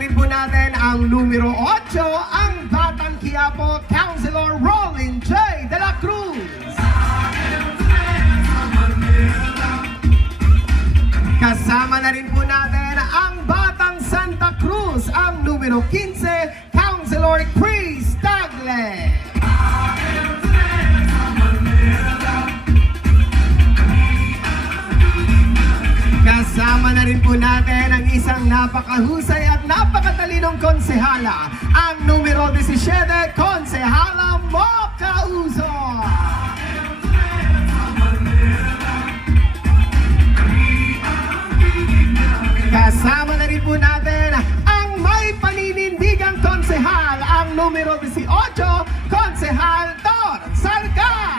rin po natin ang numero 8, ang Batang Quiapo, Councilor Rolin J. De la Cruz. Kasama na rin po natin ang Batang Santa Cruz, ang numero 15, Councilor Chris Tagle. Kasama na rin po natin ang isang napakahusay at napakatalinong konsehala, ang numero 17, Konsehala Mocha Uzo. Kasama na rin po natin ang may paninindigang konsehal, ang numero 18, Konsehal Tor Sarkay.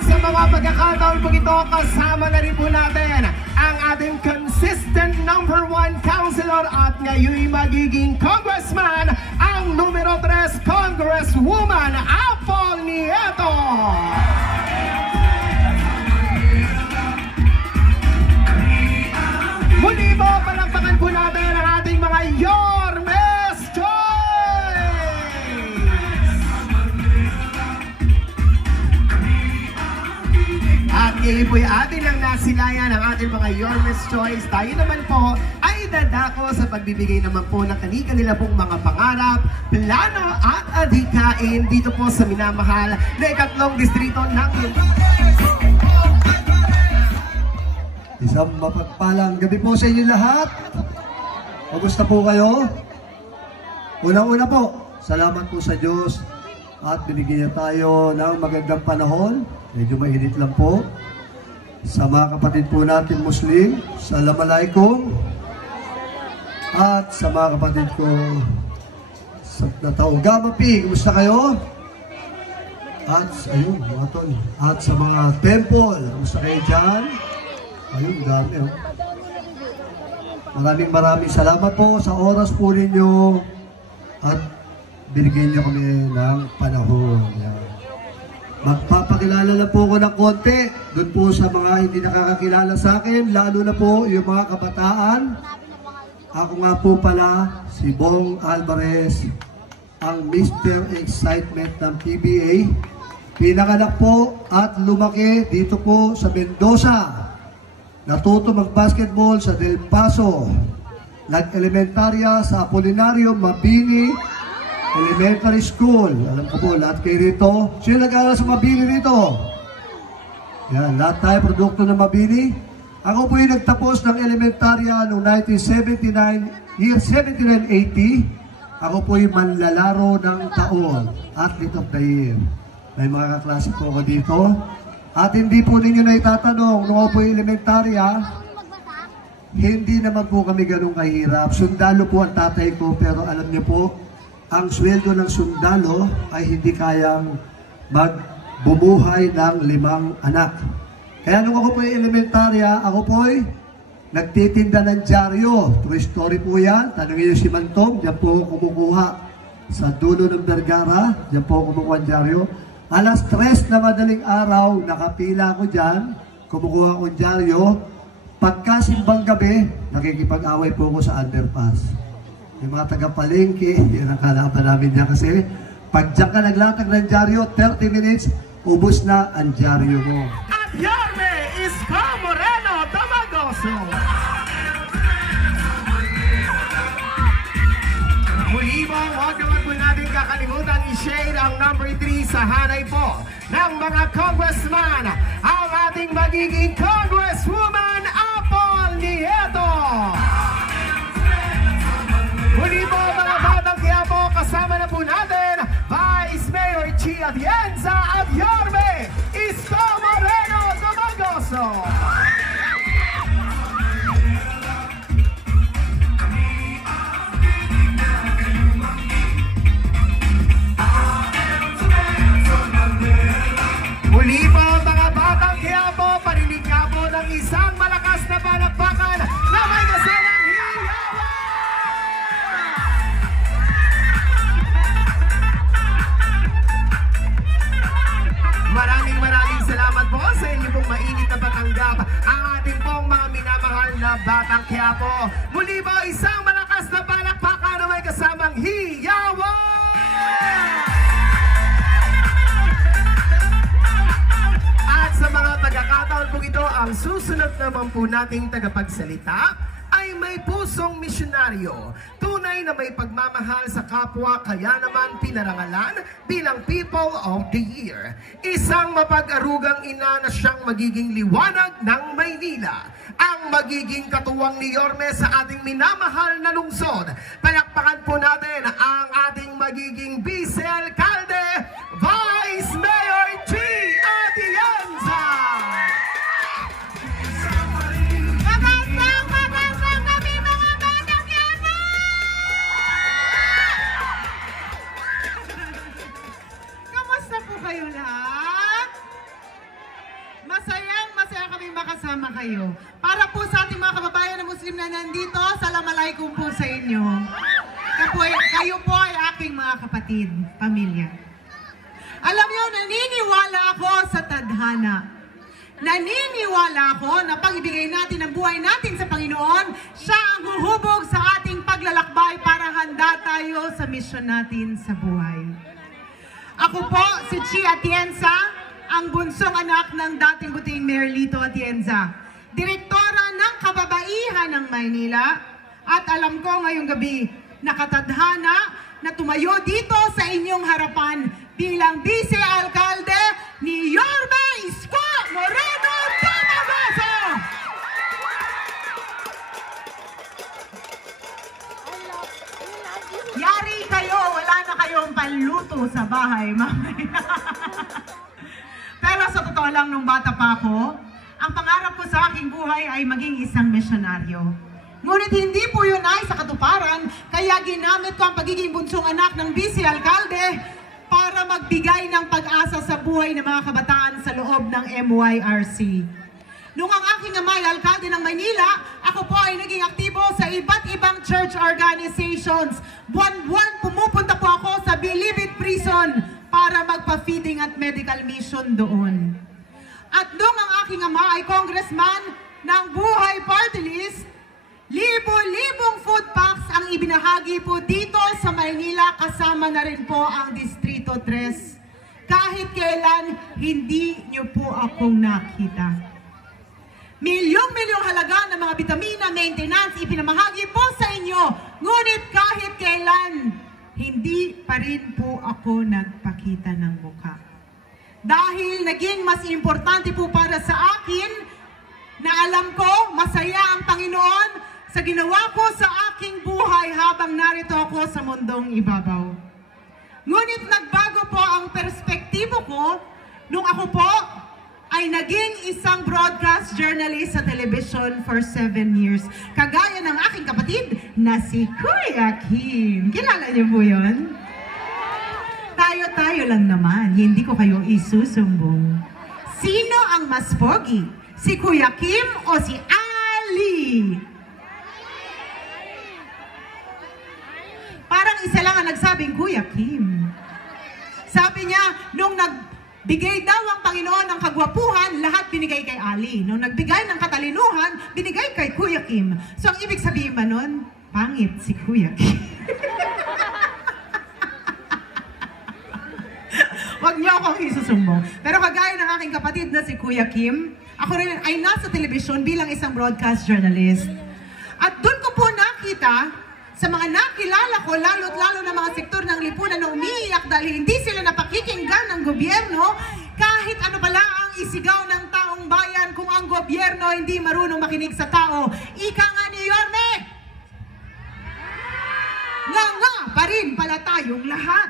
Sa mga pagkakataon po ito, kasama na rin po natin ang ating consistent number 1 councilor at ngayon magiging congressman, ang numero 3, Congresswoman Apple Nieto. Muli po, palakpakan po natin ang ating mga Yormes Choice! At ngayon po'y atin ang nasilayan ang ating mga Yormes Choice. Tayo naman po ay dadako sa pagbibigay naman po ng kanila pong mga pangarap, plano at adhikain dito po sa minamahal na 3 distrito ng Isang mapagpalang gabi po sa inyo lahat. Kamusta po kayo? Unang-una po, salamat po sa Diyos at binigyan niya tayo ng magandang panahon. Medyo mainit lang po. Sa mga kapatid po natin Muslim, Assalamualaikum. At sa mga kapatid ko sa Natao Gamapi, kamusta kayo? At ayun, mga tol. At sa mga temple, kamusta kayo dyan? Ayun, dami oh. Maraming salamat po sa oras po ninyo at binigyan nyo kami ng panahon. Yan. Magpapakilala na po ako ng konti doon po sa mga hindi nakakakilala sa akin, lalo na po yung mga kabataan. Ako nga po pala si Bong Alvarez, ang Mr. Excitement ng PBA. Pinanganak po at lumaki dito po sa Mendoza. Natuto mag-basketball sa Del Paso. Nag-elementarya sa Apolinario Mabini Elementary School. Alam ko po, lahat kayo rito. Sino nag-aaral sa Mabini rito? Yan, lahat tayo produkto ng Mabini. Ako po yung nagtapos ng elementarya noong 1979, year 79-80. Ako po yung manlalaro ng taon, Athlete of the Year. May mga kaklase po ako dito. At hindi po ninyo na itatanong, nung ako po yung elementarya, hindi naman po kami ganun kahirap. Sundalo po ang tatay ko, pero alam niyo po, ang sweldo ng sundalo ay hindi kayang magbumuhay ng 5 anak. Kaya nung ako po yung elementarya, ako po ay nagtitinda ng dyaryo. True story po yan. Tanungin niyo si Mantong, diyan po kumukuha. Sa dulo ng Vergara, diyan po kumukuha ng dyaryo. Alas 3 na madaling araw, nakapila ko dyan, kumukuha ko dyaryo. Pagkasimbang gabi, nakikipag-away po ko sa underpass. Yung mga taga-palengke, yan ang kalaban namin niya kasi pag dyan ka naglatag ng dyaryo, 30 minutes, ubos na ang dyaryo mo. At Yorme Isko Moreno Damagoso. Muli mo, huwag naman po natin kakalimutan i-share ang number 3 sa hanay po ng mga congressman, ang ating magiging Congresswoman Apple Nieto. Muli po mga Batang Quiapo, kasama na po natin Vice Mayor Chi Atienza at Yorme Isko Moreno Damagoso. Muli po mga Batang Quiapo, paninig nga po ng isang malakas na palakpakan na may kasalang hiyawan! sa inyo pong mainit na patanggap ang ating pong mga minamahal na Batang Quiapo. Muli ba isang malakas na palakpakan na may kasamang hiyawan! At sa mga pagkakataon po ito, ang susunod naman po nating tagapagsalita ay may pusong misyonaryo. Tunay na may pagmamahal sa kapwa, kaya naman pinarangalan bilang People of the Year. Isang mapag-arugang ina na siyang magiging liwanag ng Maynila. Ang magiging katuwang ni Yorme sa ating minamahal na lungsod. Palakpakan po natin ang ating magiging Vice Alcalde, Vice Mayor G. Atienza! Kamusta po kayo lahat? Masaya kami makasama kayo. Para po sa ating mga kababayan na Muslim na nandito, Assalamualaikum po sa inyo. Kayo po ay aking mga kapatid, pamilya. Alam niyo, naniniwala ako sa tadhana. Naniniwala ako na pag ibigay natin ang buhay natin sa Panginoon, siya ang huhubog sa ating paglalakbay para handa tayo sa misyon natin sa buhay. Ako po si Chi Atienza, ang bunsong anak ng dating buting Mayor Lito Atienza, direktora ng kababaihan ng Maynila, at alam ko ngayong gabi nakatadhana na tumayo dito sa inyong harapan bilang Vice Alcalde ni Yorme Isko Moreno Damagoso. Yari kayo, wala na kayong panluto sa bahay mamaya. Pero sa totoo lang, nung bata pa ako, ang pangarap ko sa aking buhay ay maging isang misyonaryo. Ngunit hindi po yun ay sa katuparan, kaya ginamit ko ang pagiging bunsong anak ng Vice Alcalde para magbigay ng pag-asa sa buhay ng mga kabataan sa loob ng MYRC. Nung ang aking ama ay alkalde ng Maynila, ako po ay naging aktibo sa iba't ibang church organizations. Buwan-buwan pumupunta po ako sa Bilibid Prison para magpa-feeding at medical mission doon. At nung ang aking ama ay congressman ng Buhay Party List, libo-libong food packs ang ibinahagi po dito sa Maynila, kasama na rin po ang Distrito 3. Kahit kailan, hindi niyo po akong nakita. Milyong-milyong halaga ng mga bitamina, maintenance, ipinamahagi po sa inyo. Ngunit kahit kailan, hindi pa rin po ako nagpakita ng mukha. Dahil naging mas importante po para sa akin na alam ko, masaya ang Panginoon sa ginawa ko sa aking buhay habang narito ako sa mundong ibabaw. Ngunit nagbago po ang perspektibo ko nung ako po ay naging isang broadcast journalist sa television for 7 years. Kagaya ng aking kapatid na si Kuya Kim. Kilala niyo po yun? Tayo-tayo lang naman, hindi ko kayo isusumbong. Sino ang mas pogi? Si Kuya Kim o si Ali? Parang isa lang ang nagsabing Kuya Kim. Sabi niya, nung nagbigay daw ang Panginoon ng kagwapuhan, lahat binigay kay Ali. Nung nagbigay ng katalinuhan, binigay kay Kuya Kim. So ang ibig sabihin ba nun? Pangit si Kuya Kim. Huwag niyo akong isusumbong. Pero kagaya ng aking kapatid na si Kuya Kim, ako rin ay nasa telebisyon bilang isang broadcast journalist. At doon ko po nakita sa mga nakilala ko, lalo't lalo na mga sektor ng lipunan na umiiyak dahil hindi sila napakikinggan ng gobyerno, kahit ano pala ang isigaw ng taong bayan kung ang gobyerno hindi marunong makinig sa tao. Ika nga ni Yorme! Nga pa rin pala tayong lahat.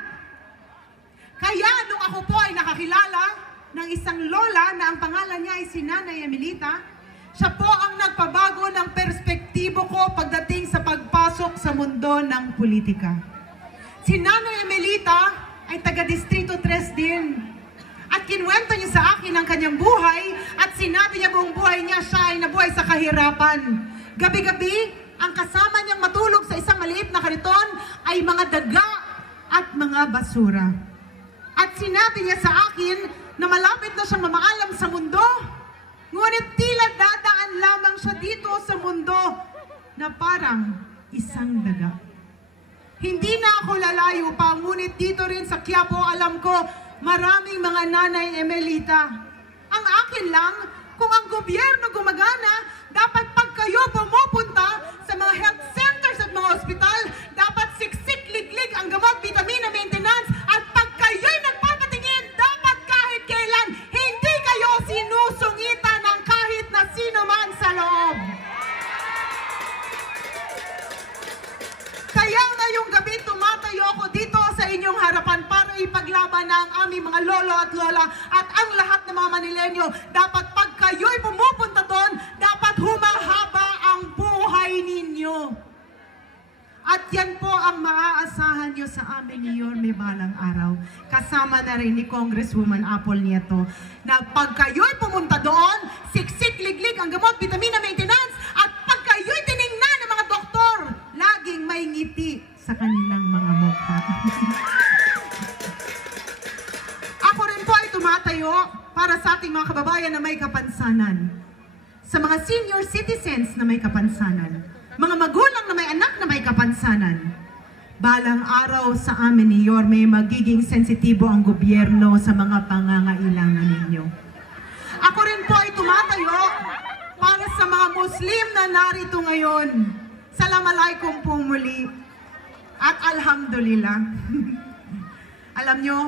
Kaya nung ako po ay nakakilala ng isang lola na ang pangalan niya ay si Nanay Emelita, siya po ang nagpabago ng perspektibo ko pagdating sa pagpasok sa mundo ng politika. Si Nanay Emelita ay taga-Distrito 3 din. At kinuwento niya sa akin ang kanyang buhay at sinabi niya buong buhay niya siya ay nabuhay sa kahirapan. Gabi-gabi, ang kasama niyang matulog sa isang maliit na kariton ay mga daga at mga basura. At sinabi niya sa akin na malapit na siyang mamaalam sa mundo sa mundo na parang isang daga. Hindi na ako lalayo pa, ngunit dito rin sa Quiapo, alam ko, maraming mga nanay Emelita. Ang akin lang, kung ang gobyerno gumagana, dapat pag kayo pumupunta sa mga health centers at mga ospital, dapat siksik, liglig ang gamot, vitamina, maintenance, at pag kayo'y nagpapatingin, dapat kahit kailan, hindi kayo sinusungitan ng kahit na sino man sa loob. Kaya ngayong gabi tumatayo ako dito sa inyong harapan para ipaglaban na ang aming mga lolo at lola at ang lahat ng mga Manilenyo. Dapat pag kayo'y pumupunta doon, dapat humahaba ang buhay ninyo. At yan po ang maaasahan nyo sa amin ni Yorme balang araw. Kasama na rin ni Congresswoman Apple Nieto na pag kayo'y pumunta doon, siksik, liglig ang gamot, vitamina, maintenance, at pag kayo'y tiningnan ng mga doktor, laging may ngiti sa kanilang mga mukha. Ako rin po ay tumatayo para sa ating mga kababayan na may kapansanan. Sa mga senior citizens na may kapansanan. Mga magulang na may anak na may kapansanan. Balang araw sa amin ni Yorme, magiging sensitibo ang gobyerno sa mga pangangailangan ninyo. Ako rin po ay tumatayo para sa mga Muslim na narito ngayon. Assalamualaikum po muli. At alhamdulillah. Alam nyo,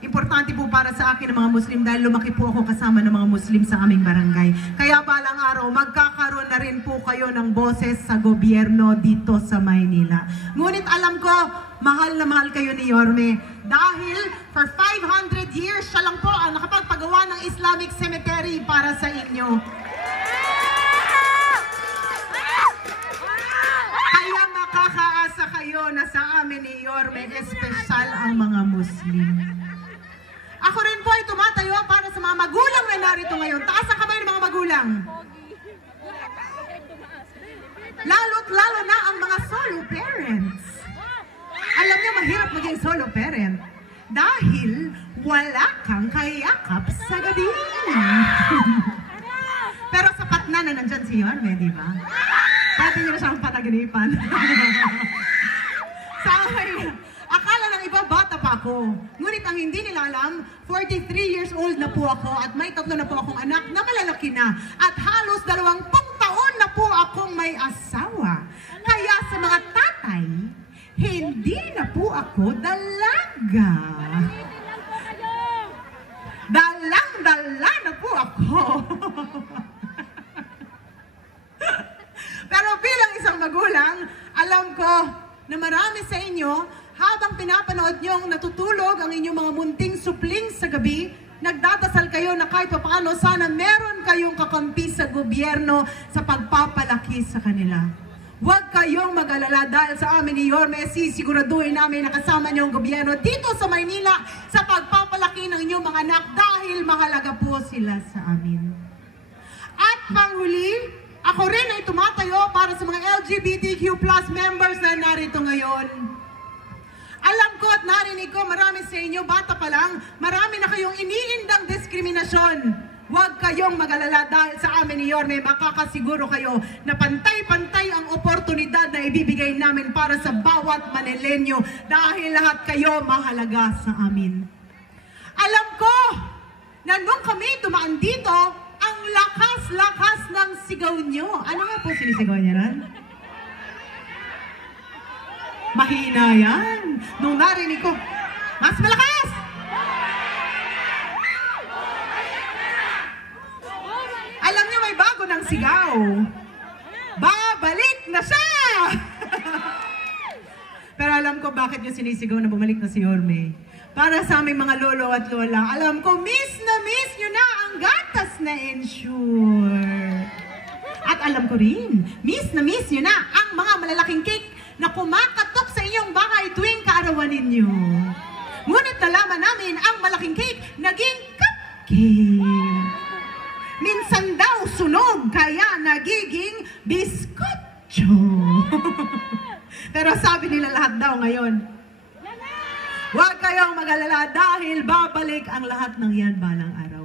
importante po para sa akin ang mga Muslim dahil lumaki po ako kasama ng mga Muslim sa aming barangay. Kaya balang araw, magkakaroon na rin po kayo ng boses sa gobyerno dito sa Maynila. Ngunit alam ko, mahal na mahal kayo ni Yorme. Dahil for 500 years, siya lang po ang nakapagpagawa ng Islamic Cemetery para sa inyo. Kaya makakaasa kayo na sa amin ni Yorme, espesyal ang mga Muslim. Ako rin po ay tumatayo para sa mga magulang na narito ngayon. Taas ang kamay ng mga magulang. Lalo't lalo na ang mga solo parents. Alam niyo, mahirap maging solo parent. Dahil wala kang kayakap sa gabi. Pero sapat na nandyan si Yorme, di ba? Pwede niyo na siyang pataginipan. Sa akin, akala ng iba, bata pa ako. Ngunit ang hindi nila alam, 43 years old na po ako at may 3 na po akong anak na malalaki na. At halos 20 taon na po akong may asawa. Kaya sa mga tatay, hindi na po ako dalaga. Dalang-dala na po ako. Pero bilang isang magulang, alam ko na marami sa inyo, habang pinapanood niyong natutulog ang inyong mga munting supling sa gabi, nagdadasal kayo na kahit paano sana meron kayong kakampi sa gobyerno sa pagpapalaki sa kanila. Huwag kayong mag-alala dahil sa amin ni Yorme, sisiguraduhin namin na kasama niyo ang gobyerno dito sa Maynila sa pagpapalaki ng inyong mga anak dahil mahalaga po sila sa amin. At panghuli, ako rin ay tumatayo para sa mga LGBTQ+ members na narito ngayon. Alam ko at narinig ko, marami sa inyo, bata pa lang, marami na kayong iniindang diskriminasyon. Huwag kayong mag-alala dahil sa amin ni Yorme, makakasiguro kayo na pantay-pantay ang oportunidad na ibibigay namin para sa bawat Manilenyo dahil lahat kayo mahalaga sa amin. Alam ko na nung kami dumaan dito, ang lakas-lakas ng sigaw nyo. Ano nga po sinisigaw niya ron? Mahina yan. Nung narinig ko, mas malakas! Alam niyo, may bago ng sigaw. Babalik na siya! Pero alam ko bakit niyo sinisigaw na bumalik na si Yorme. Para sa aming mga lolo at lola, alam ko, miss niyo na ang gatas na Ensure. At alam ko rin, miss niyo na ang mga malalaking cake na kumakatok sa inyong bahay tuwing kaarawan ninyo. Ngunit nalaman namin ang malaking cake naging cupcake. Minsan daw sunog kaya nagiging biskotso. Pero sabi nila lahat daw ngayon, huwag kayong mag-alala dahil babalik ang lahat ng yan balang araw.